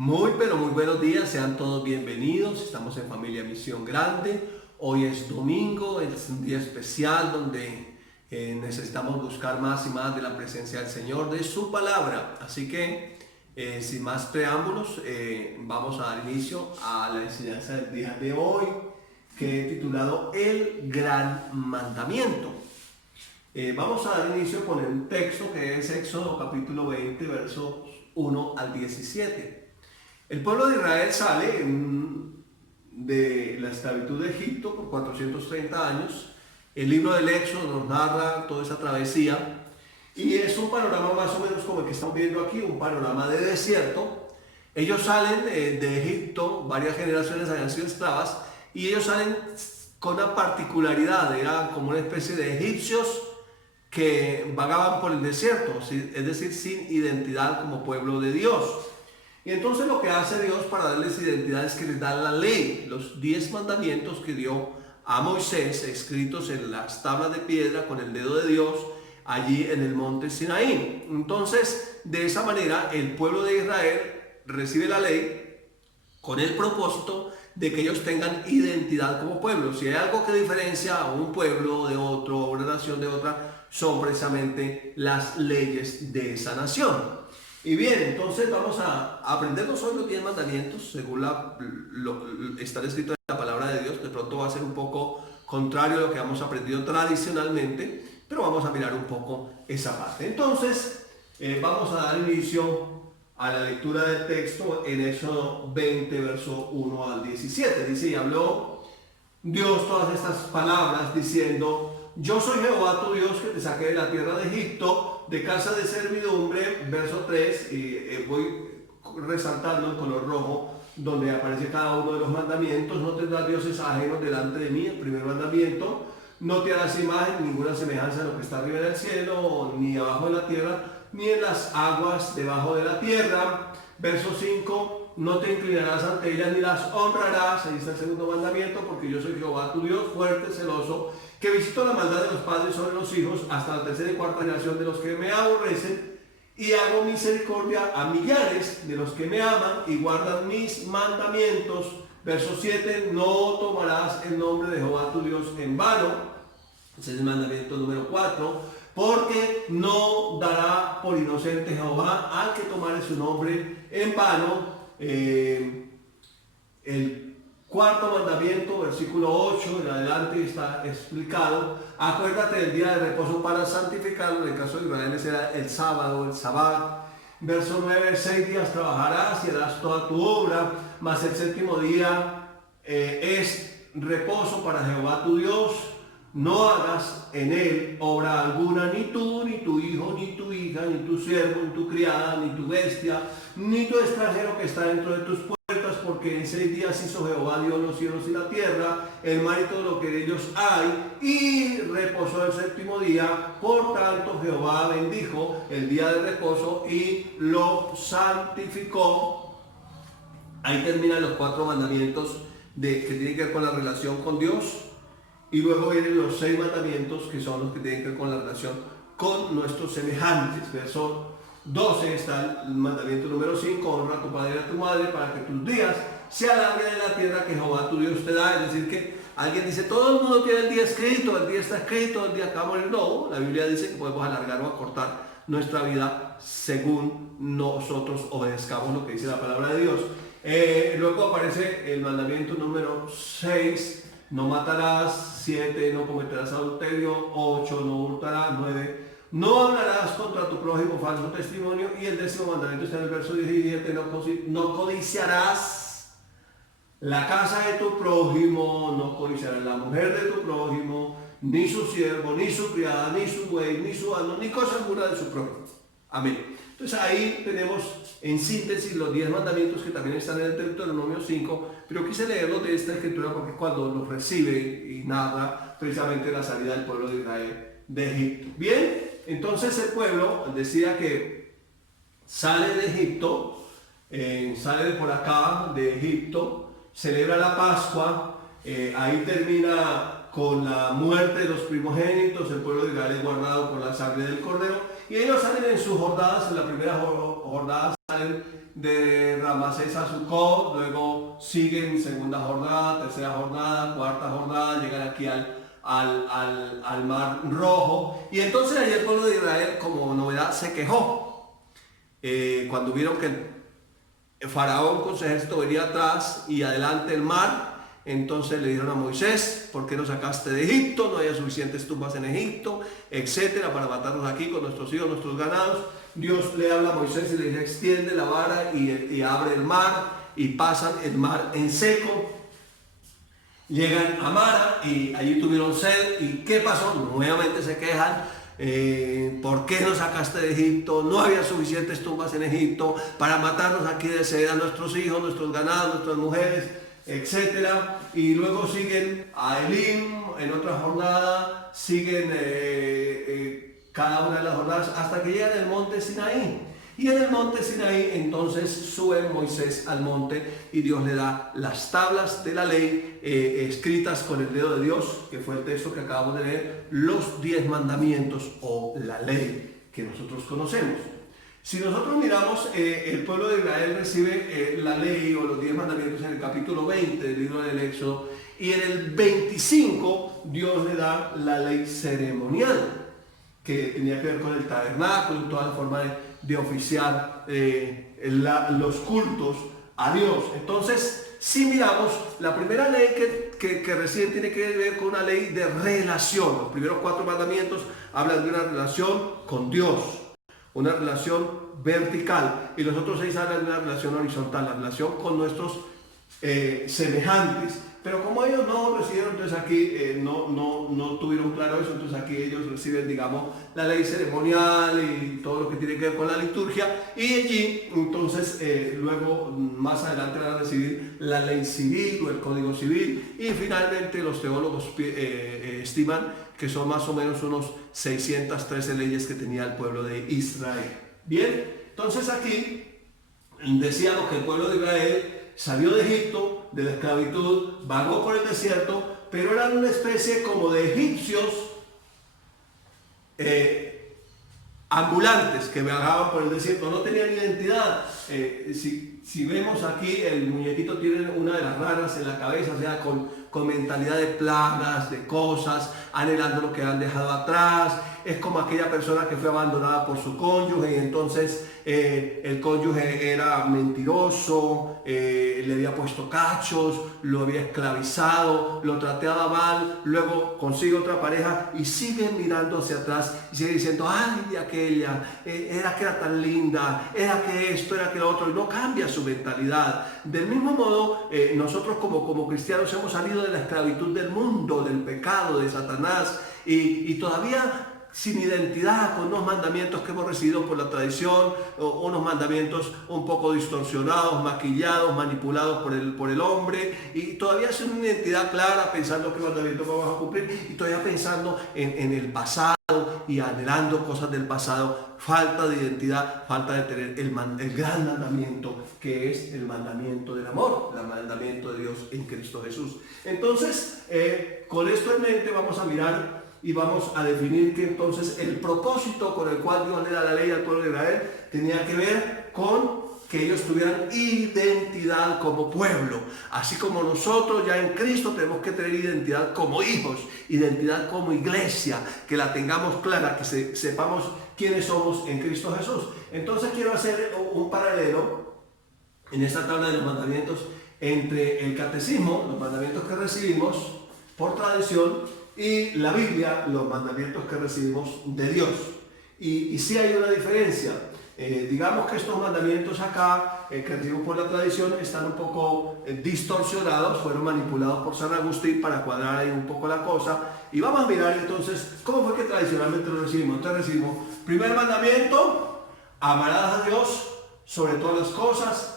Muy, pero muy buenos días, sean todos bienvenidos. Estamos en Familia Misión Grande. Hoy es domingo, es un día especial donde necesitamos buscar más y más de la presencia del Señor, de su palabra. Así que, sin más preámbulos, vamos a dar inicio a la enseñanza del día de hoy, que he titulado El Gran Mandamiento. Vamos a dar inicio con el texto que es Éxodo capítulo 20, versos 1 al 17. El pueblo de Israel sale de la esclavitud de Egipto por 430 años. El libro del Éxodo nos narra toda esa travesía y es un panorama más o menos como el que estamos viendo aquí, un panorama de desierto. Ellos salen de Egipto, varias generaciones habían sido esclavas y ellos salen con una particularidad, era como una especie de egipcios que vagaban por el desierto, es decir, sin identidad como pueblo de Dios. Y entonces lo que hace Dios para darles identidad es que les da la ley, los 10 mandamientos que dio a Moisés, escritos en las tablas de piedra con el dedo de Dios, allí en el monte Sinaí. Entonces, de esa manera, el pueblo de Israel recibe la ley con el propósito de que ellos tengan identidad como pueblo. Si hay algo que diferencia a un pueblo de otro, o una nación de otra, son precisamente las leyes de esa nación. Y bien, entonces vamos a aprendernos hoy los 10 mandamientos, según está escrito en la palabra de Dios. De pronto va a ser un poco contrario a lo que hemos aprendido tradicionalmente, pero vamos a mirar un poco esa parte. Entonces, vamos a dar inicio a la lectura del texto en Éxodo 20, verso 1 al 17. Dice, y habló Dios todas estas palabras diciendo: Yo soy Jehová tu Dios que te saqué de la tierra de Egipto, de casa de servidumbre. Verso 3, y voy resaltando en color rojo donde aparece cada uno de los mandamientos. No tendrás dioses ajenos delante de mí, el primer mandamiento. No te harás imagen, ninguna semejanza en lo que está arriba del cielo, ni abajo de la tierra, ni en las aguas debajo de la tierra. Verso 5, no te inclinarás ante ellas ni las honrarás. Ahí está el segundo mandamiento, porque yo soy Jehová tu Dios, fuerte, celoso, que visito la maldad de los padres sobre los hijos hasta la tercera y cuarta generación de los que me aborrecen, y hago misericordia a millares de los que me aman y guardan mis mandamientos. Verso 7, no tomarás el nombre de Jehová tu Dios en vano. Ese es el mandamiento número 4. Porque no dará por inocente Jehová al que tomare su nombre en vano. El cuarto mandamiento, versículo 8 en adelante, está explicado: acuérdate del día de reposo para santificarlo. En el caso de Israel era el sábado, el sabbat. Verso 9, 6 días trabajarás y harás toda tu obra, mas el séptimo día es reposo para Jehová tu Dios. No hagas en él obra alguna, ni tú, ni tu hijo, ni tu hija, ni tu siervo, ni tu criada, ni tu bestia, ni tu extranjero que está dentro de tus puertas, porque en 6 días hizo Jehová Dios los cielos y la tierra, el mar y todo lo que de ellos hay, y reposó el séptimo día. Por tanto Jehová bendijo el día de reposo y lo santificó. Ahí terminan los 4 mandamientos que tienen que ver con la relación con Dios. Y luego vienen los 6 mandamientos que son los que tienen que ver con la relación con nuestros semejantes. Verso 12 está el mandamiento número 5, honra a tu padre y a tu madre para que tus días se alarguen en la tierra que Jehová tu Dios te da. Es decir, que alguien dice, todo el mundo tiene el día escrito, el día está escrito, el día acaba de morir. No, la Biblia dice que podemos alargar o acortar nuestra vida según nosotros obedezcamos lo que dice la palabra de Dios. Luego aparece el mandamiento número 6, no matarás. 7, no cometerás adulterio. 8, no hurtarás. 9, no hablarás contra tu prójimo falso testimonio. Y el 10º mandamiento está en el verso 17, no codiciarás la casa de tu prójimo, no codiciarás la mujer de tu prójimo, ni su siervo, ni su criada, ni su buey, ni su asno, ni cosa alguna de su prójimo. Amén. Entonces ahí tenemos en síntesis los 10 mandamientos que también están en el Deuteronomio 5, pero quise leerlos de esta escritura porque cuando los recibe y narra precisamente la salida del pueblo de Israel de Egipto. Bien, entonces el pueblo decía que sale de Egipto, sale de por acá de Egipto, celebra la Pascua, ahí termina con la muerte de los primogénitos. El pueblo de Israel es guardado por la sangre del cordero. y ellos salen en sus jornadas. En la primera jornada salen de Ramasés a Sucot, luego siguen segunda jornada, tercera jornada, cuarta jornada, llegan aquí al Mar Rojo, y entonces ahí el pueblo de Israel, como novedad, se quejó cuando vieron que el faraón con su ejército venía atrás y adelante el mar. Entonces le dijeron a Moisés: ¿por qué nos sacaste de Egipto? No había suficientes tumbas en Egipto, etcétera, para matarnos aquí con nuestros hijos, nuestros ganados. Dios le habla a Moisés y le dice: extiende la vara y abre el mar, y pasan el mar en seco. Llegan a Mara y allí tuvieron sed. ¿Y qué pasó? Nuevamente se quejan. ¿Por qué nos sacaste de Egipto? No había suficientes tumbas en Egipto para matarnos aquí de sed a nuestros hijos, nuestros ganados, nuestras mujeres, etcétera. Y luego siguen a Elim en otra jornada, siguen cada una de las jornadas hasta que llegan al monte Sinaí. Y en el monte Sinaí entonces sube Moisés al monte y Dios le da las tablas de la ley escritas con el dedo de Dios, que fue el texto que acabamos de leer, los 10 mandamientos o la ley que nosotros conocemos. Si nosotros miramos, el pueblo de Israel recibe la ley o los 10 mandamientos en el capítulo 20 del libro del Éxodo, y en el 25 Dios le da la ley ceremonial, que tenía que ver con el tabernáculo, toda la forma de oficiar los cultos a Dios. Entonces, si miramos, la primera ley que recién tiene que ver con una ley de relación. Los primeros 4 mandamientos hablan de una relación con Dios, una relación vertical, y los otros 6 hablan de una relación horizontal, la relación con nuestros semejantes. Pero como ellos no recibieron, entonces aquí no tuvieron claro eso, entonces aquí ellos reciben, digamos, la ley ceremonial y todo lo que tiene que ver con la liturgia, y allí entonces luego más adelante van a recibir la ley civil o el código civil, y finalmente los teólogos estiman que son más o menos unos 613 leyes que tenía el pueblo de Israel. Bien, entonces aquí decíamos que el pueblo de Israel salió de Egipto, de la esclavitud, vagó por el desierto, pero eran una especie como de egipcios ambulantes que vagaban por el desierto, no tenían identidad. Si vemos aquí, el muñequito tiene una de las ranas en la cabeza, o sea, con mentalidad de plagas, de cosas, anhelando lo que han dejado atrás. Es como aquella persona que fue abandonada por su cónyuge, y entonces el cónyuge era mentiroso, le había puesto cachos, lo había esclavizado, lo trataba mal, luego consigue otra pareja y sigue mirando hacia atrás y sigue diciendo: ay, de aquella, era que era tan linda, era que esto, era que lo otro, y no cambia su mentalidad. Del mismo modo, nosotros como cristianos hemos salido de la esclavitud del mundo, del pecado, de Satanás, y todavía sin identidad, con unos mandamientos que hemos recibido por la tradición, o unos mandamientos un poco distorsionados, maquillados, manipulados por el hombre, y todavía sin una identidad clara, pensando qué mandamientos vamos a cumplir, y todavía pensando en el pasado y anhelando cosas del pasado. Falta de identidad, falta de tener el gran mandamiento, que es el mandamiento del amor, el mandamiento de Dios en Cristo Jesús. Entonces, con esto en mente vamos a mirar y vamos a definir que entonces el propósito con el cual Dios le da la ley al pueblo de Israel tenía que ver con que ellos tuvieran identidad como pueblo, así como nosotros ya en Cristo tenemos que tener identidad como hijos, identidad como iglesia, que la tengamos clara, que sepamos quiénes somos en Cristo Jesús. Entonces quiero hacer un paralelo en esta tabla de los mandamientos entre el catecismo, los mandamientos que recibimos por tradición, y la Biblia, los mandamientos que recibimos de Dios. Y sí hay una diferencia. Digamos que estos mandamientos acá, que recibimos por la tradición, están un poco distorsionados, fueron manipulados por San Agustín para cuadrar ahí un poco la cosa. Y vamos a mirar entonces cómo fue que tradicionalmente lo recibimos. Entonces recibimos, primer mandamiento: amarás a Dios sobre todas las cosas.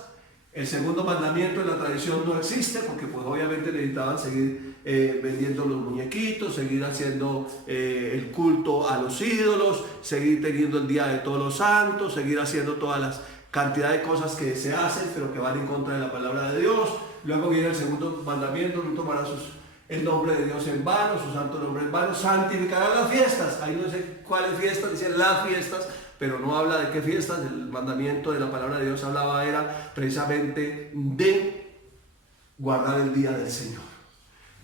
El segundo mandamiento en la tradición no existe, porque pues obviamente necesitaban seguir vendiendo los muñequitos, seguir haciendo el culto a los ídolos, seguir teniendo el Día de Todos los Santos, seguir haciendo todas las cantidad de cosas que se hacen, pero que van en contra de la palabra de Dios. Luego viene el segundo mandamiento: no tomarás sus el nombre de Dios en vano, su santo nombre en vano, santificarán las fiestas. Ahí no dice cuáles fiestas, dice las fiestas, pero no habla de qué fiestas. El mandamiento de la palabra de Dios hablaba era precisamente de guardar el día del Señor.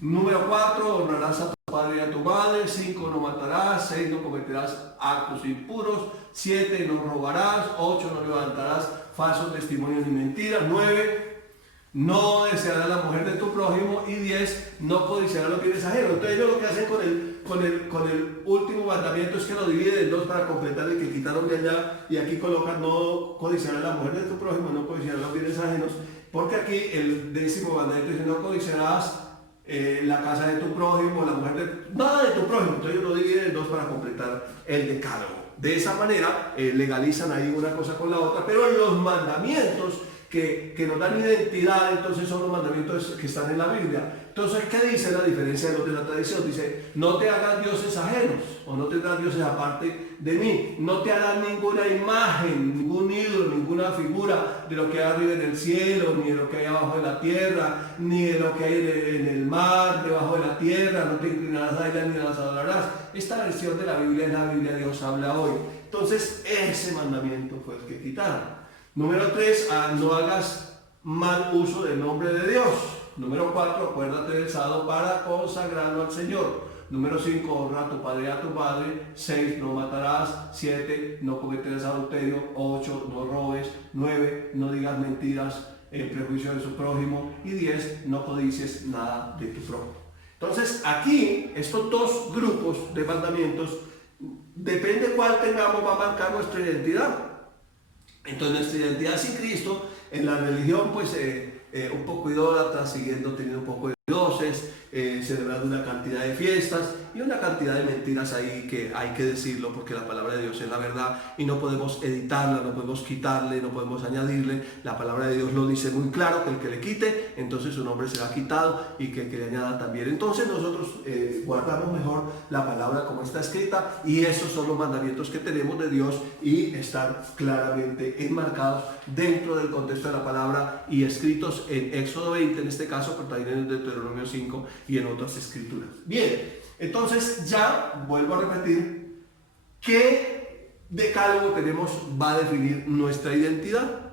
Número 4, honrarás a tu padre y a tu madre. 5, no matarás. 6, no cometerás actos impuros. 7, no robarás. 8, no levantarás falso testimonio ni mentira. 9, no desearás la mujer de tu prójimo. Y 10, no codiciarás los bienes ajenos. Entonces ellos lo que hacen con el último mandamiento es que lo dividen en dos para completar el que quitaron de allá, y aquí colocan no codiciarás la mujer de tu prójimo, no codiciarás los bienes ajenos, porque aquí el 10º mandamiento dice no codiciarás la casa de tu prójimo, la mujer de nada de tu prójimo. Entonces ellos lo dividen en dos para completar el decálogo. De esa manera legalizan ahí una cosa con la otra, pero los mandamientos que nos dan identidad, entonces son los mandamientos que están en la Biblia. Entonces, ¿qué dice la diferencia de los de la tradición? Dice, no te hagas dioses ajenos, o no tendrás dioses aparte de mí. No te harás ninguna imagen, ningún ídolo, ninguna figura de lo que hay arriba en el cielo, ni de lo que hay abajo de la tierra, ni de lo que hay en el mar, debajo de la tierra. No te inclinarás a ella ni las adorarás. Esta versión de la Biblia es la Biblia de Dios habla hoy. Entonces, ese mandamiento fue el que quitaron. Número 3, no hagas mal uso del nombre de Dios. Número 4, acuérdate del sábado para consagrarlo al Señor. Número 5, honra a tu padre y a tu madre. 6, no matarás. 7, no cometerás adulterio. 8, no robes. 9, no digas mentiras en prejuicio de su prójimo. Y 10, no codicies nada de tu prójimo. Entonces aquí, estos dos grupos de mandamientos, depende cuál tengamos, va a marcar nuestra identidad. Entonces nuestra identidad sin Cristo, en la religión pues un poco idólatra, teniendo un poco de dioses, celebrando una cantidad de fiestas y una cantidad de mentiras ahí que hay que decirlo, porque la palabra de Dios es la verdad y no podemos editarla, no podemos quitarle, no podemos añadirle. La palabra de Dios lo dice muy claro, que el que le quite, entonces su nombre será quitado, y que el que le añada también. Entonces nosotros guardamos mejor la palabra como está escrita, y esos son los mandamientos que tenemos de Dios y están claramente enmarcados dentro del contexto de la palabra y escritos en Éxodo 20 en este caso, pero también en Deuteronomio 5 y en otras escrituras. Bien, entonces ya vuelvo a repetir, ¿qué decálogo tenemos? Va a definir nuestra identidad.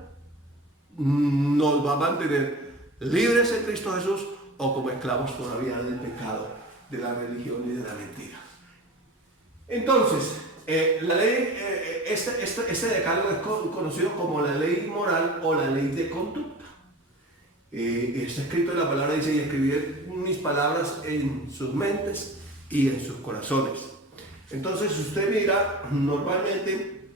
Nos va a mantener libres en Cristo Jesús o como esclavos todavía del pecado, de la religión y de la mentira. Entonces, la ley, este decálogo es conocido como la ley moral o la ley de conducta. Está escrito en la palabra, dice, y escribir mis palabras en sus mentes y en sus corazones. Entonces, si usted mira, normalmente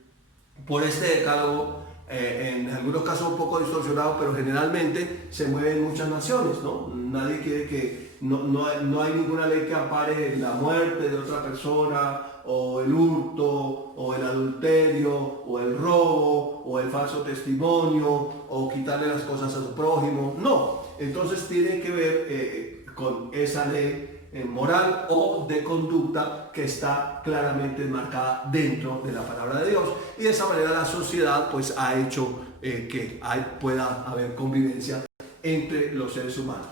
por este decálogo, en algunos casos un poco distorsionado, pero generalmente se mueve en muchas naciones, ¿no? Nadie quiere que, no hay ninguna ley que ampare la muerte de otra persona, o el hurto, o el adulterio, o el robo, o el falso testimonio, o quitarle las cosas a su prójimo. No, entonces tiene que ver con esa ley moral o de conducta que está claramente enmarcada dentro de la palabra de Dios, y de esa manera la sociedad pues ha hecho que pueda haber convivencia entre los seres humanos.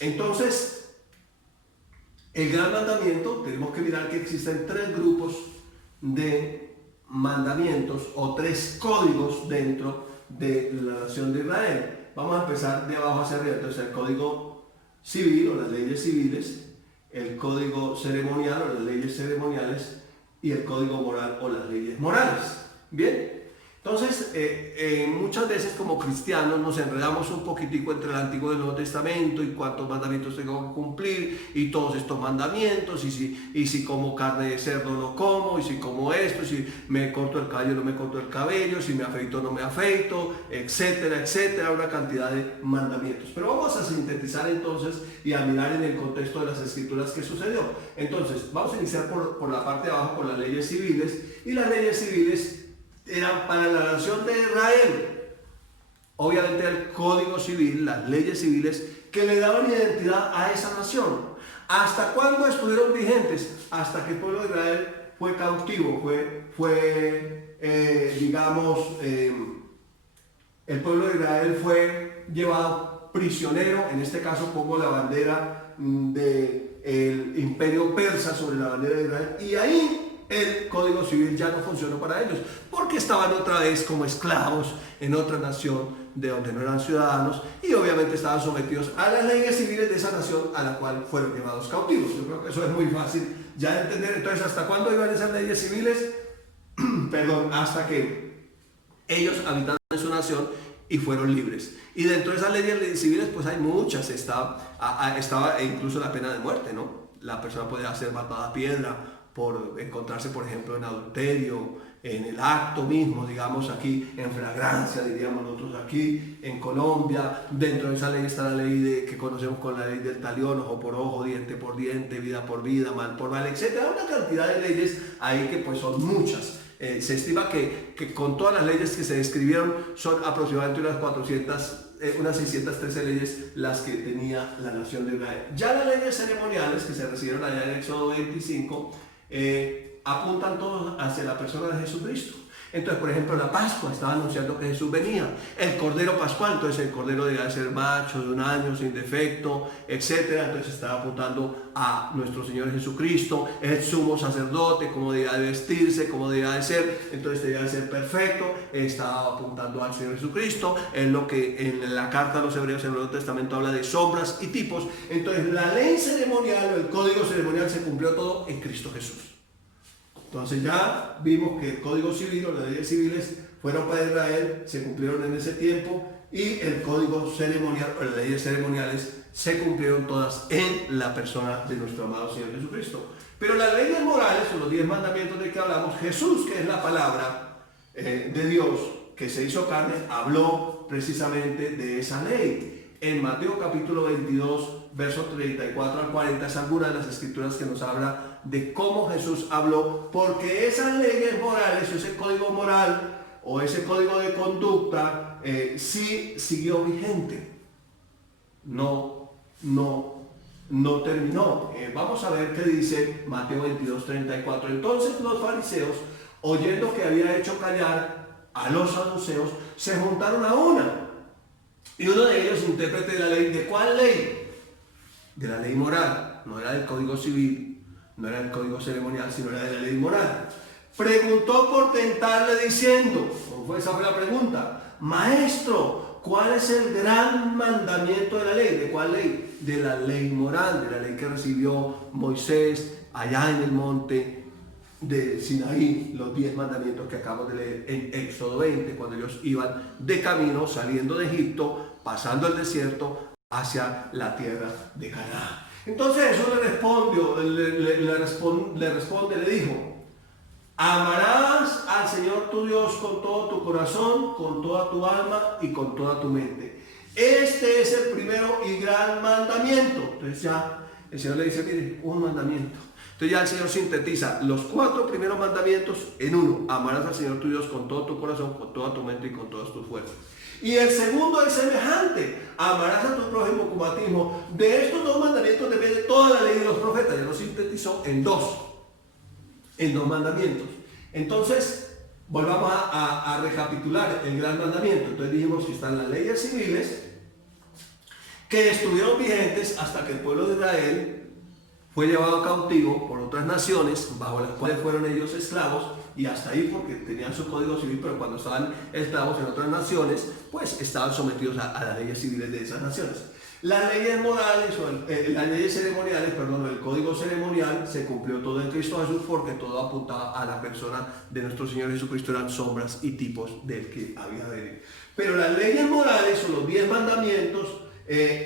Entonces, el gran mandamiento, tenemos que mirar que existen 3 grupos de mandamientos o 3 códigos dentro de la nación de Israel. Vamos a empezar de abajo hacia arriba. Entonces, el código civil o las leyes civiles, el código ceremonial o las leyes ceremoniales, y el código moral o las leyes morales. Bien, entonces muchas veces como cristianos nos enredamos un poquitico entre el Antiguo y el Nuevo Testamento, y cuántos mandamientos tengo que cumplir, y todos estos mandamientos, y si como carne de cerdo no como, y si como esto, si me corto el cabello no me corto el cabello, si me afeito no me afeito, etcétera, etcétera, una cantidad de mandamientos. Pero vamos a sintetizar entonces y a mirar en el contexto de las escrituras qué sucedió. Entonces vamos a iniciar por la parte de abajo, por las leyes civiles, y las leyes civiles eran para la nación de Israel. Obviamente el código civil, las leyes civiles que le daban identidad a esa nación. ¿Hasta cuándo estuvieron vigentes? Hasta que el pueblo de Israel fue cautivo, el pueblo de Israel fue llevado prisionero. En este caso pongo la bandera del imperio persa sobre la bandera de Israel, y ahí el Código Civil ya no funcionó para ellos, porque estaban otra vez como esclavos en otra nación de donde no eran ciudadanos, y obviamente estaban sometidos a las leyes civiles de esa nación a la cual fueron llevados cautivos. Yo creo que eso es muy fácil ya de entender. Entonces, ¿hasta cuándo iban esas leyes civiles? Perdón, hasta que ellos habitaron en su nación y fueron libres. Y dentro de esas leyes civiles pues hay muchas. Estaba incluso la pena de muerte, ¿no? La persona podía ser matada a piedra por encontrarse, por ejemplo, en adulterio, en el acto mismo, digamos aquí, en flagrancia, diríamos nosotros aquí, en Colombia. Dentro de esa ley está la ley que conocemos con la ley del talión, ojo por ojo, diente por diente, vida por vida, mal por mal, etc. Una cantidad de leyes ahí que pues son muchas. Se estima que con todas las leyes que se describieron son aproximadamente unas 613 leyes las que tenía la nación de Israel. Ya las leyes ceremoniales que se recibieron allá en Éxodo 25 apuntan todos hacia la persona de Jesucristo. Entonces, por ejemplo, la Pascua estaba anunciando que Jesús venía. El Cordero Pascual, entonces el Cordero debía ser macho, de 1 año, sin defecto, etc. Entonces estaba apuntando a nuestro Señor Jesucristo, el sumo sacerdote, cómo debía de vestirse, cómo debía de ser. Entonces debía de ser perfecto. Estaba apuntando al Señor Jesucristo. Es lo que en la carta a los Hebreos en el Nuevo Testamento habla de sombras y tipos. Entonces la ley ceremonial o el código ceremonial se cumplió todo en Cristo Jesús. Entonces ya vimos que el Código Civil o las leyes civiles fueron para Israel, se cumplieron en ese tiempo, y el Código Ceremonial o las leyes ceremoniales se cumplieron todas en la persona de nuestro amado Señor Jesucristo. Pero las leyes morales o los 10 mandamientos de que hablamos, Jesús, que es la palabra de Dios que se hizo carne, habló precisamente de esa ley. En Mateo capítulo 22, versos 34 al 40, es alguna de las escrituras que nos habla de cómo Jesús habló, porque esas leyes morales, o ese código moral o ese código de conducta sí siguió vigente, no terminó. Vamos a ver qué dice Mateo 22, 34. Entonces los fariseos, oyendo que había hecho callar a los saduceos, se juntaron a una, y uno de ellos, intérprete de la ley. ¿De cuál ley? De la ley moral. No era del Código Civil, no era del Código Ceremonial, sino era de la ley moral. Preguntó por tentarle diciendo, esa fue la pregunta: Maestro, ¿cuál es el gran mandamiento de la ley? ¿De cuál ley? De la ley moral, de la ley que recibió Moisés allá en el monte de Sinaí, los 10 mandamientos que acabamos de leer en Éxodo 20, cuando ellos iban de camino, saliendo de Egipto, pasando el desierto hacia la tierra de Canaán. Entonces Jesús le dijo: amarás al Señor tu Dios con todo tu corazón, con toda tu alma y con toda tu mente. Este es el primero y gran mandamiento. Entonces ya el Señor le dice: mire, un mandamiento. Entonces ya el Señor sintetiza los 4 primeros mandamientos en uno: amarás al Señor tu Dios con todo tu corazón, con toda tu mente y con todas tus fuerzas. Y el segundo es semejante: amarás a tu prójimo como a ti mismo. De estos 2 mandamientos depende toda la ley de los profetas. Ya lo sintetizó en dos mandamientos. Entonces, volvamos a recapitular el gran mandamiento. Entonces dijimos que están las leyes civiles que estuvieron vigentes hasta que el pueblo de Israel fue llevado cautivo por otras naciones bajo las cuales fueron ellos esclavos, y hasta ahí porque tenían su código civil, pero cuando estaban esclavos en otras naciones, pues estaban sometidos a las leyes civiles de esas naciones. Las leyes morales, las leyes ceremoniales, el código ceremonial se cumplió todo en Cristo Jesús, porque todo apuntaba a la persona de nuestro Señor Jesucristo, eran sombras y tipos del que había de venir. Pero las leyes morales o los 10 mandamientos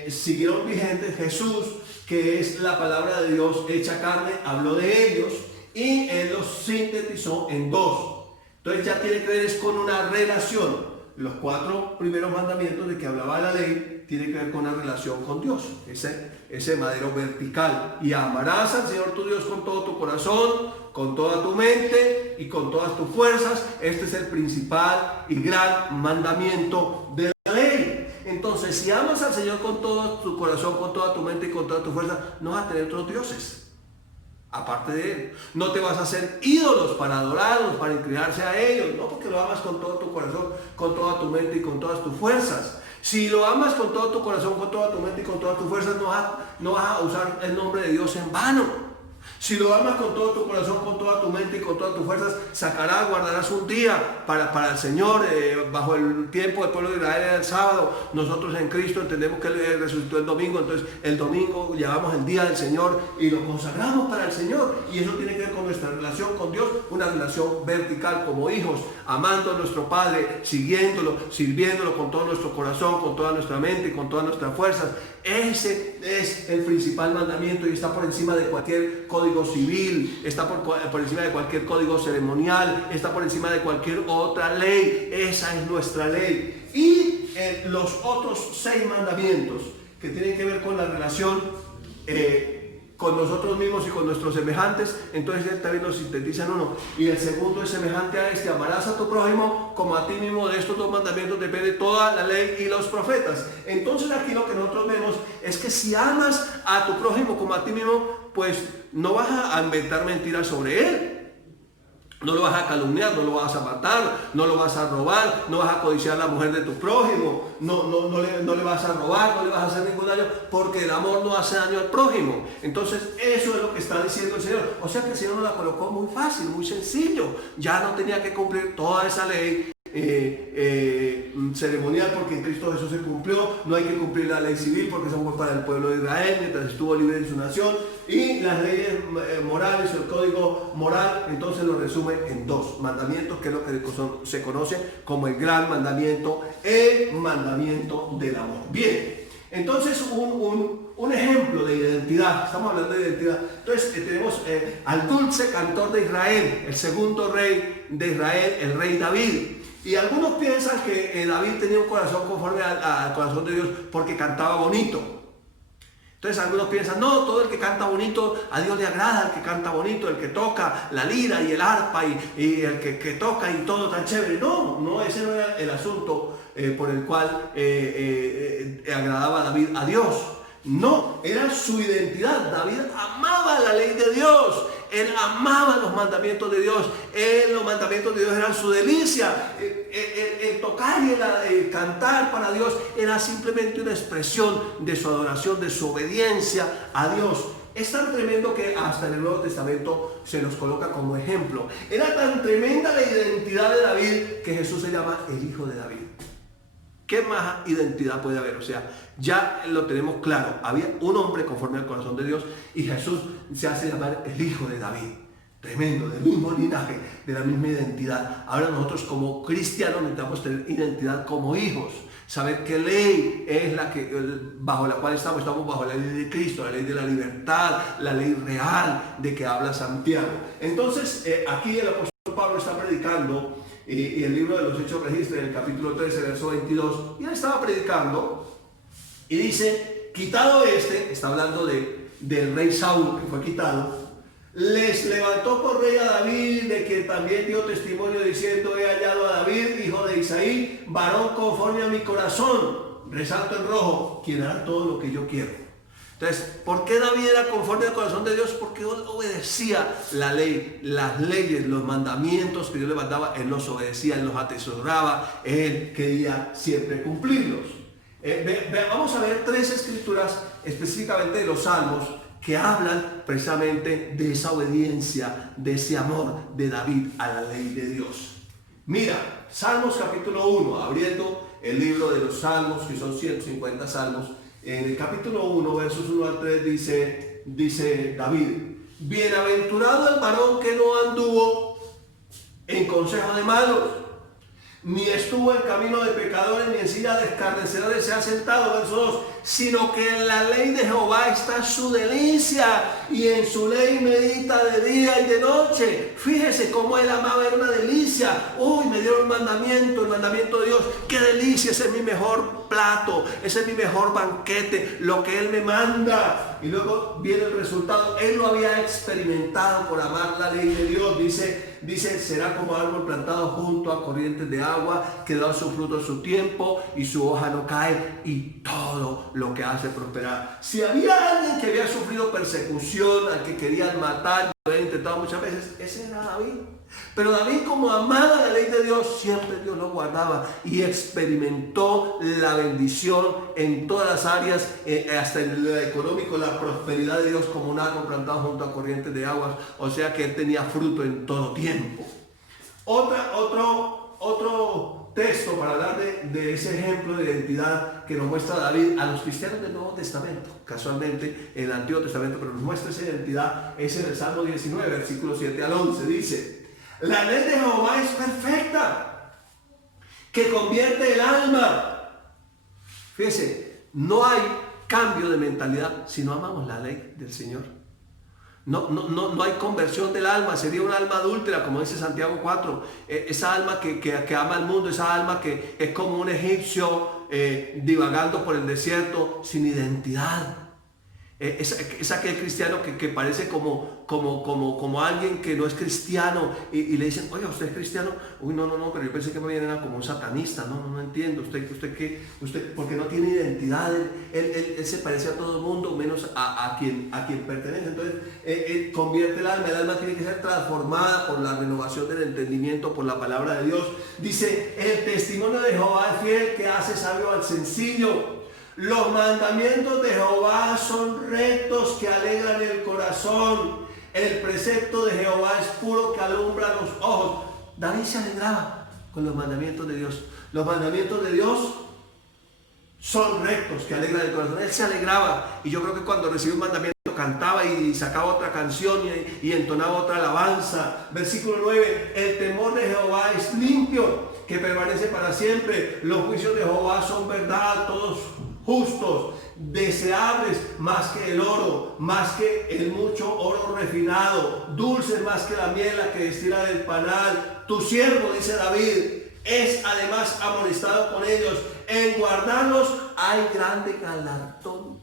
siguieron vigentes. Jesús, que es la palabra de Dios hecha carne, habló de ellos y Él los sintetizó en 2. Entonces ya tiene que ver es con una relación. Los 4 primeros mandamientos de que hablaba la ley tienen que ver con una relación con Dios, ese madero vertical. Y amarás al Señor tu Dios con todo tu corazón, con toda tu mente y con todas tus fuerzas. Este es el principal y gran mandamiento de la ley. Entonces, si amas al Señor con todo tu corazón, con toda tu mente y con toda tu fuerza, no vas a tener otros dioses aparte de Él. No te vas a hacer ídolos para adorarlos, para inclinarse a ellos, no, porque lo amas con todo tu corazón, con toda tu mente y con todas tus fuerzas, Si lo amas con todo tu corazón, con toda tu mente y con todas tus fuerzas, no vas a usar el nombre de Dios en vano. Si lo amas con todo tu corazón, con toda tu mente y con todas tus fuerzas, guardarás un día para el Señor. Bajo el tiempo del pueblo de Israel era el sábado. Nosotros en Cristo entendemos que Él resucitó el domingo. Entonces el domingo llevamos el día del Señor y lo consagramos para el Señor. Y eso tiene que ver con nuestra relación con Dios, una relación vertical como hijos, amando a nuestro Padre, sirviéndolo con todo nuestro corazón, con toda nuestra mente y con todas nuestras fuerzas. Ese es el principal mandamiento y está por encima de cualquier código civil, está por encima de cualquier código ceremonial, está por encima de cualquier otra ley. Esa es nuestra ley. Y los otros 6 mandamientos que tienen que ver con la relación con nosotros mismos y con nuestros semejantes, entonces él también nos sintetiza en uno. Y el segundo es semejante a este: amarás a tu prójimo como a ti mismo. De estos 2 mandamientos depende toda la ley y los profetas. Entonces aquí lo que nosotros vemos es que si amas a tu prójimo como a ti mismo, pues no vas a inventar mentiras sobre él. No lo vas a calumniar, no lo vas a matar, no lo vas a robar, no vas a codiciar la mujer de tu prójimo, no le vas a robar, no le vas a hacer ningún daño, porque el amor no hace daño al prójimo. Entonces eso es lo que está diciendo el Señor. O sea que el Señor nos la colocó muy fácil, muy sencillo. Ya no tenía que cumplir toda esa ley ceremonial, porque en Cristo Jesús se cumplió. No hay que cumplir la ley civil porque eso fue para el pueblo de Israel mientras estuvo libre en su nación, y las leyes morales, el código moral, entonces lo resume en 2 mandamientos, que es lo que se conoce como el gran mandamiento, el mandamiento del amor. Bien, entonces un ejemplo de identidad, estamos hablando de identidad. Entonces tenemos al dulce cantor de Israel, el segundo rey de Israel, el rey David. Y algunos piensan que David tenía un corazón conforme al corazón de Dios porque cantaba bonito. Entonces algunos piensan, no, todo el que canta bonito a Dios le agrada, el que canta bonito, el que toca la lira y el arpa y el que toca y todo tan chévere. No, ese no era el asunto por el cual agradaba David a Dios. No, era su identidad. David amaba la ley de Dios. Él amaba los mandamientos de Dios. Los mandamientos de Dios eran su delicia. El tocar y el cantar para Dios era simplemente una expresión de su adoración, de su obediencia a Dios. Es tan tremendo que hasta en el Nuevo Testamento se nos coloca como ejemplo. Era tan tremenda la identidad de David que Jesús se llama el Hijo de David. ¿Qué más identidad puede haber? O sea, ya lo tenemos claro. Había un hombre conforme al corazón de Dios y Jesús se hace llamar el Hijo de David. Tremendo, del mismo linaje, de la misma identidad. Ahora nosotros como cristianos necesitamos tener identidad como hijos. Saber qué ley es la que bajo la cual estamos bajo la ley de Cristo, la ley de la libertad, la ley real de que habla Santiago. Entonces, aquí el apóstol Pablo está predicando. Y el libro de los Hechos registra en el capítulo 13, verso 22, y él estaba predicando y dice: quitado está hablando del rey Saúl, que fue quitado, les levantó por rey a David, de quien también dio testimonio diciendo: he hallado a David, hijo de Isaí, varón conforme a mi corazón, resalto en rojo, quien hará todo lo que yo quiero. Entonces, ¿por qué David era conforme al corazón de Dios? Porque él obedecía la ley, las leyes, los mandamientos que Dios le mandaba. Él los obedecía, él los atesoraba, él quería siempre cumplirlos. Vamos a ver 3 escrituras específicamente de los Salmos que hablan precisamente de esa obediencia, de ese amor de David a la ley de Dios. Mira, Salmos capítulo 1, abriendo el libro de los Salmos, que son 150 salmos. En el capítulo 1, versos 1 al 3, dice David: bienaventurado el varón que no anduvo en consejo de malos, ni estuvo en camino de pecadores, ni en silla de escarnecedores se ha sentado. Verso 2: sino que en la ley de Jehová está su delicia, y en su ley medita de día y de noche. Fíjese cómo él amaba, era una delicia. Uy, me dieron el mandamiento de Dios. Qué delicia, ese es mi mejor plato, ese es mi mejor banquete, lo que él me manda. Y luego viene el resultado. Él lo había experimentado por amar la ley de Dios. Dice: será como árbol plantado junto a corrientes de agua, que da su fruto en su tiempo y su hoja no cae, y todo lo que hace prosperar. Si había alguien que había sufrido persecución, al que querían matar, lo había intentado muchas veces, ese era David. Pero David, como amaba la ley de Dios, siempre Dios lo guardaba y experimentó la bendición en todas las áreas, hasta en lo económico, la prosperidad de Dios como un árbol plantado junto a corrientes de aguas. O sea que él tenía fruto en todo tiempo. Otro texto para hablar de ese ejemplo de identidad que nos muestra David a los cristianos del Nuevo Testamento, casualmente en el Antiguo Testamento, pero nos muestra esa identidad, es en el Salmo 19, versículos 7 al 11, dice: la ley de Jehová es perfecta, que convierte el alma. Fíjese, no hay cambio de mentalidad si no amamos la ley del Señor. No hay conversión del alma, sería un alma adúltera, como dice Santiago 4, esa alma que ama el mundo, esa alma que es como un egipcio divagando por el desierto sin identidad. Es aquel cristiano que parece como alguien que no es cristiano y le dicen: oye, ¿usted es cristiano? Uy, no, pero yo pensé que me era como un satanista. No entiendo. ¿Usted qué? ¿Usted? Porque no tiene identidad. Él se parece a todo el mundo menos a quien pertenece. Entonces él convierte el alma tiene que ser transformada por la renovación del entendimiento, por la palabra de Dios. Dice: el testimonio de Jehová es fiel, que hace sabio al sencillo. Los mandamientos de Jehová son rectos, que alegran el corazón. El precepto de Jehová es puro, que alumbra los ojos. David se alegraba con los mandamientos de Dios. Los mandamientos de Dios son rectos, que alegran el corazón. Él se alegraba, y yo creo que cuando recibió un mandamiento cantaba y sacaba otra canción y entonaba otra alabanza. Versículo 9: el temor de Jehová es limpio, que permanece para siempre. Los juicios de Jehová son verdad, todos justos, deseables más que el oro, más que el mucho oro refinado, dulces más que la miel, la que destila del panal. Tu siervo, dice David, es además amonestado con ellos. En guardarlos hay grande galardón.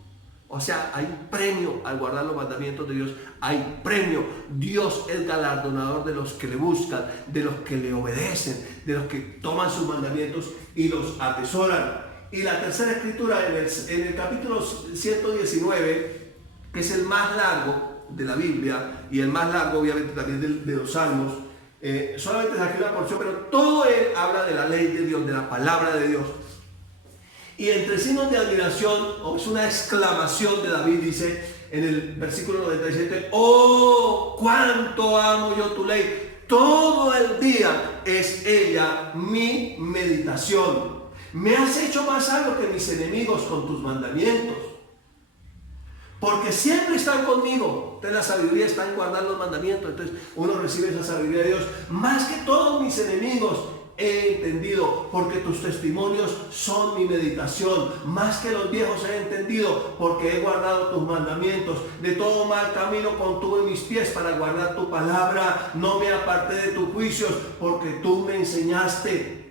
O sea, hay un premio al guardar los mandamientos de Dios. Hay premio. Dios es galardonador de los que le buscan, de los que le obedecen, de los que toman sus mandamientos y los atesoran. Y la tercera escritura en el capítulo 119, que es el más largo de la Biblia y el más largo obviamente también de los Salmos, solamente saqué una porción, pero todo él habla de la ley de Dios, de la palabra de Dios. Y entre signos de admiración, o es una exclamación de David, dice en el versículo 97: oh, cuánto amo yo tu ley, todo el día es ella mi meditación. Me has hecho más sabio que mis enemigos con tus mandamientos, porque siempre están conmigo. Entonces la sabiduría está en guardar los mandamientos. Entonces uno recibe esa sabiduría de Dios. Más que todos mis enemigos he entendido, porque tus testimonios son mi meditación. Más que los viejos he entendido, porque he guardado tus mandamientos. De todo mal camino contuve mis pies para guardar tu palabra. No me aparté de tus juicios, porque tú me enseñaste.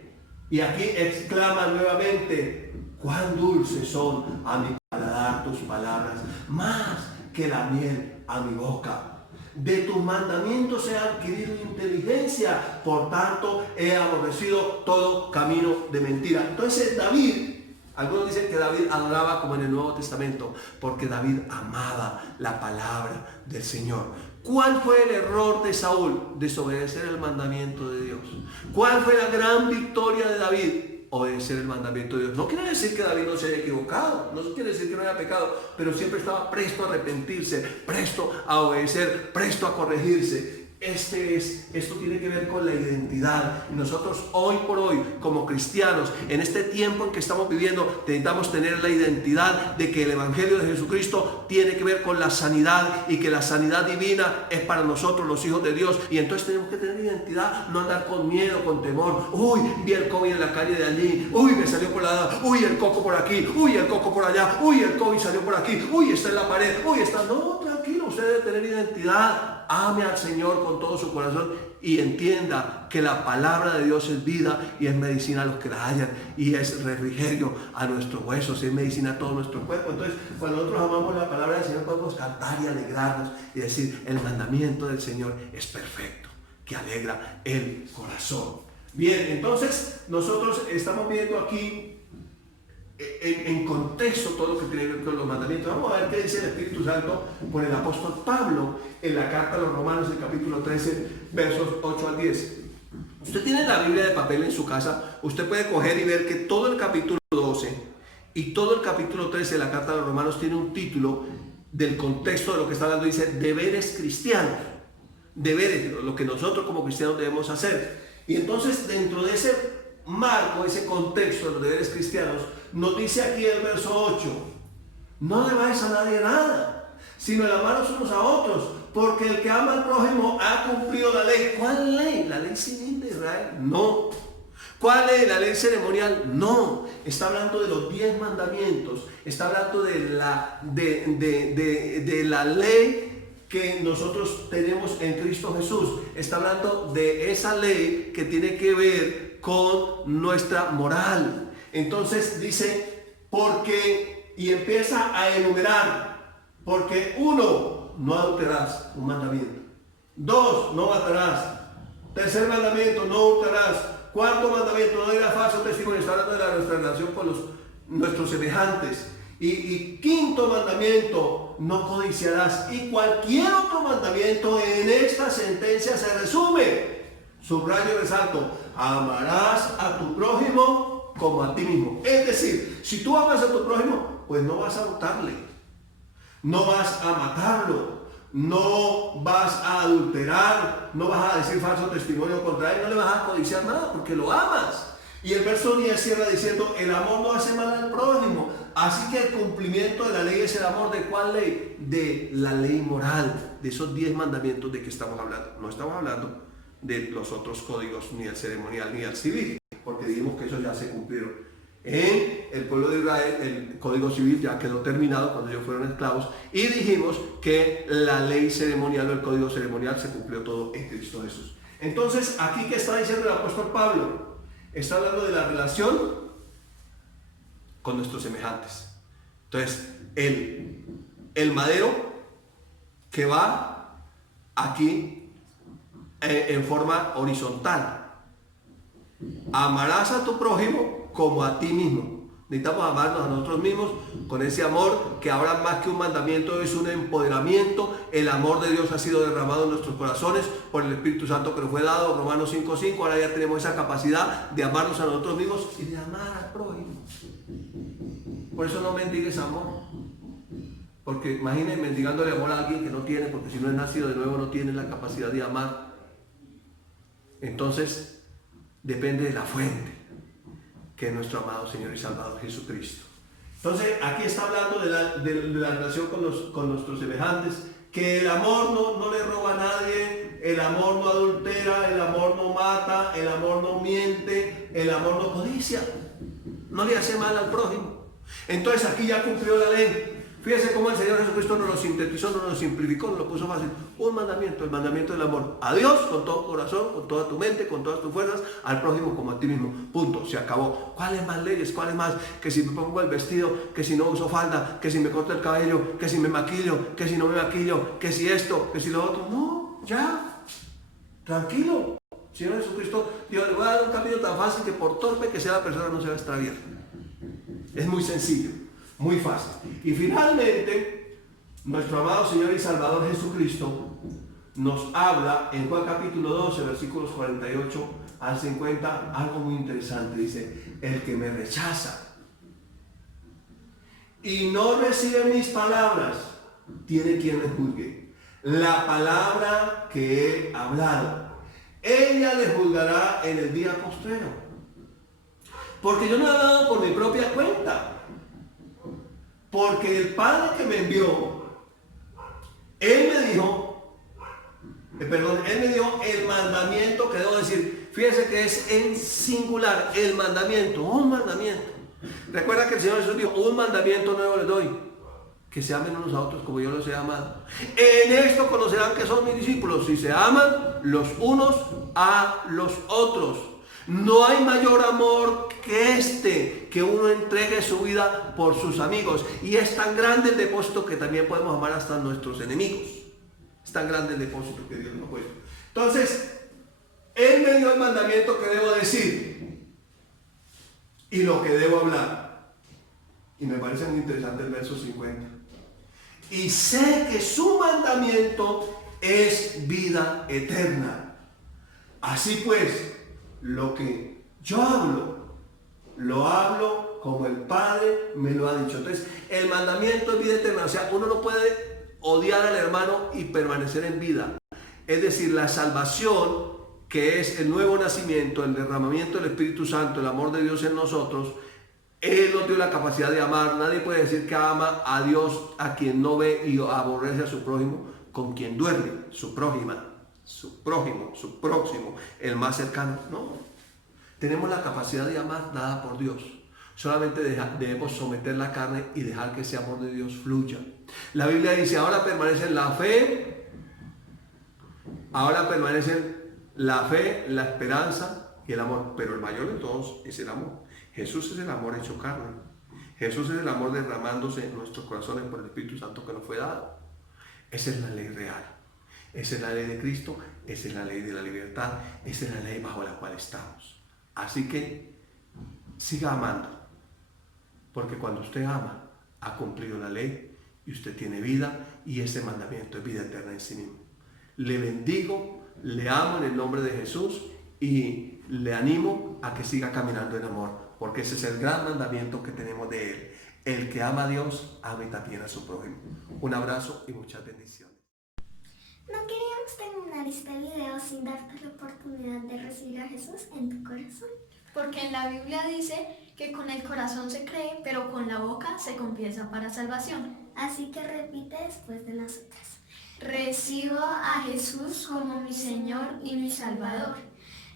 Y aquí exclama nuevamente: cuán dulces son a mi paladar tus palabras, más que la miel a mi boca. De tus mandamientos he adquirido inteligencia, por tanto he aborrecido todo camino de mentira. Entonces David, algunos dicen que David adoraba como en el Nuevo Testamento, porque David amaba la palabra del Señor. ¿Cuál fue el error de Saúl? Desobedecer el mandamiento de Dios. ¿Cuál fue la gran victoria de David? Obedecer el mandamiento de Dios. No quiere decir que David no se haya equivocado, no quiere decir que no haya pecado, pero siempre estaba presto a arrepentirse, presto a obedecer, presto a corregirse. Esto tiene que ver con la identidad. Y nosotros hoy por hoy, como cristianos, en este tiempo en que estamos viviendo, necesitamos tener la identidad de que el Evangelio de Jesucristo tiene que ver con la sanidad, y que la sanidad divina es para nosotros los hijos de Dios. Y entonces tenemos que tener identidad, no andar con miedo, con temor. Uy, vi el COVID en la calle de allí, uy, me salió por la, uy, el coco por aquí, uy, el coco por allá, uy, el COVID salió por aquí, uy, está en la pared, uy, está... No, tranquilo, usted debe tener identidad. Ame al Señor con todo su corazón y entienda que la palabra de Dios es vida y es medicina a los que la hallan, y es refrigerio a nuestros huesos, es medicina a todo nuestro cuerpo. Entonces, cuando nosotros amamos la palabra del Señor, podemos cantar y alegrarnos y decir: el mandamiento del Señor es perfecto, que alegra el corazón. Bien, entonces nosotros estamos viendo aquí en contexto todo lo que tiene que ver con los mandamientos. Vamos a ver qué dice el Espíritu Santo por el apóstol Pablo en la carta a los Romanos, el capítulo 13, versos 8 al 10. Usted tiene la Biblia de papel en su casa, usted puede coger y ver que todo el capítulo 12 y todo el capítulo 13 de la carta a los Romanos tiene un título del contexto de lo que está hablando. Dice deberes cristianos, deberes, lo que nosotros como cristianos debemos hacer. Y entonces dentro de ese marco, ese contexto de los deberes cristianos, nos dice aquí el verso 8: no debáis a nadie nada, sino el amaros unos a otros, porque el que ama al prójimo ha cumplido la ley. ¿Cuál ley? ¿La ley civil de Israel? No. ¿Cuál ley? ¿La ley ceremonial? No. Está hablando de los 10 mandamientos, está hablando de la ley que nosotros tenemos en Cristo Jesús. Está hablando de esa ley que tiene que ver con nuestra moral. Entonces dice, porque, y empieza a enumerar, porque 1, no adulterarás, un mandamiento. 2, no matarás. 3er mandamiento, no hurtarás. 4º mandamiento, no dirás falso testimonio. Está hablando de nuestra relación con nuestros semejantes. Y 5º mandamiento, no codiciarás. Y cualquier otro mandamiento en esta sentencia se resume. Subrayo y resalto: amarás a tu prójimo como a ti mismo. Es decir, si tú amas a tu prójimo, pues no vas a hurtarle, no vas a matarlo, no vas a adulterar, no vas a decir falso testimonio contra él, no le vas a codiciar nada porque lo amas. Y el verso 10 cierra diciendo: el amor no hace mal al prójimo. Así que el cumplimiento de la ley es el amor. ¿De cuál ley? De la ley moral, de esos 10 mandamientos de que estamos hablando. No estamos hablando de los otros códigos, ni el ceremonial ni el civil, porque dijimos que esos ya se cumplieron. En el pueblo de Israel el código civil ya quedó terminado cuando ellos fueron esclavos, y dijimos que la ley ceremonial o el código ceremonial se cumplió todo en Cristo Jesús. Entonces, aquí, ¿qué está diciendo el apóstol Pablo? Está hablando de la relación con nuestros semejantes. Entonces, el madero que va aquí en forma horizontal: amarás a tu prójimo como a ti mismo. Necesitamos amarnos a nosotros mismos con ese amor que ahora, más que un mandamiento, es un empoderamiento. El amor de Dios ha sido derramado en nuestros corazones por el Espíritu Santo que nos fue dado, Romanos 5:5. Ahora ya tenemos esa capacidad de amarnos a nosotros mismos y de amar al prójimo. Por eso no mendigues amor, porque imagínense mendigándole amor a alguien que no tiene, porque si no es nacido de nuevo no tiene la capacidad de amar. Entonces depende de la fuente, que es nuestro amado Señor y Salvador Jesucristo. Entonces aquí está hablando de la relación con nuestros semejantes, que el amor no le roba a nadie, el amor no adultera, el amor no mata, el amor no miente, el amor no codicia, no le hace mal al prójimo. Entonces aquí ya cumplió la ley. Fíjese cómo el Señor Jesucristo nos lo sintetizó, nos lo simplificó, nos lo puso fácil. Un mandamiento, el mandamiento del amor. A Dios con todo corazón, con toda tu mente, con todas tus fuerzas, al prójimo como a ti mismo. Punto, se acabó. ¿Cuáles más leyes? ¿Cuáles más? Que si me pongo el vestido, que si no uso falda, que si me corto el cabello, que si me maquillo, que si no me maquillo, que si esto, que si lo otro. No, ya, tranquilo. El Señor Jesucristo dijo: le voy a dar un camino tan fácil que por torpe que sea la persona no se va a extraviar. Es muy sencillo, muy fácil. Y finalmente, nuestro amado Señor y Salvador Jesucristo nos habla en Juan capítulo 12, versículos 48 al 50, algo muy interesante. Dice: el que me rechaza y no recibe mis palabras, tiene quien le juzgue. La palabra que he hablado, ella le juzgará en el día postrero. Porque yo no he hablado por mi propia cuenta. Porque el Padre que me envió, Él me dio el mandamiento que debo decir. Fíjense que es en singular, el mandamiento, un mandamiento. Recuerda que el Señor Jesús dijo: un mandamiento nuevo les doy, que se amen unos a otros como yo los he amado. En esto conocerán que son mis discípulos, si se aman los unos a los otros. No hay mayor amor que este, que uno entregue su vida por sus amigos. Y es tan grande el depósito que también podemos amar hasta nuestros enemigos. Es tan grande el depósito que Dios nos ha puesto. Entonces, Él me dio el mandamiento que debo decir y lo que debo hablar. Y me parece muy interesante el verso 50. Y sé que su mandamiento es vida eterna. Así pues, lo que yo hablo, lo hablo como el Padre me lo ha dicho. Entonces, el mandamiento es vida eterna. O sea, uno no puede odiar al hermano y permanecer en vida. Es decir, la salvación, que es el nuevo nacimiento, el derramamiento del Espíritu Santo, el amor de Dios en nosotros, Él nos dio la capacidad de amar. Nadie puede decir que ama a Dios a quien no ve y aborrece a su prójimo, con quien duerme, su prójima, su prójimo, su próximo, el más cercano. No. Tenemos la capacidad de amar dada por Dios. Solamente debemos someter la carne y dejar que ese amor de Dios fluya. La Biblia dice, ahora permanecen la fe, la esperanza y el amor. Pero el mayor de todos es el amor. Jesús es el amor hecho carne. Jesús es el amor derramándose en nuestros corazones por el Espíritu Santo que nos fue dado. Esa es la ley real. Esa es la ley de Cristo. Esa es la ley de la libertad. Esa es la ley bajo la cual estamos. Así que siga amando. Porque cuando usted ama, ha cumplido la ley y usted tiene vida, y ese mandamiento es vida eterna en sí mismo. Le bendigo, le amo en el nombre de Jesús y le animo a que siga caminando en amor, porque ese es el gran mandamiento que tenemos de Él. El que ama a Dios, ama también a su prójimo. Un abrazo y muchas bendiciones. No queríamos terminar este video sin darte la oportunidad de recibir a Jesús en tu corazón. Porque en la Biblia dice que con el corazón se cree, pero con la boca se confiesa para salvación. Así que repite después de nosotras. Recibo a Jesús como mi Señor y mi Salvador.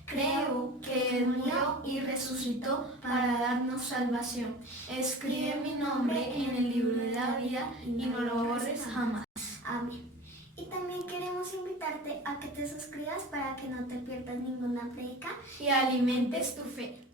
Creo que Él murió y resucitó para darnos salvación. Escribe mi nombre en el libro de la vida y no lo borres jamás. Amén. Y también queremos invitarte a que te suscribas para que no te pierdas ninguna predica Y alimentes tu fe.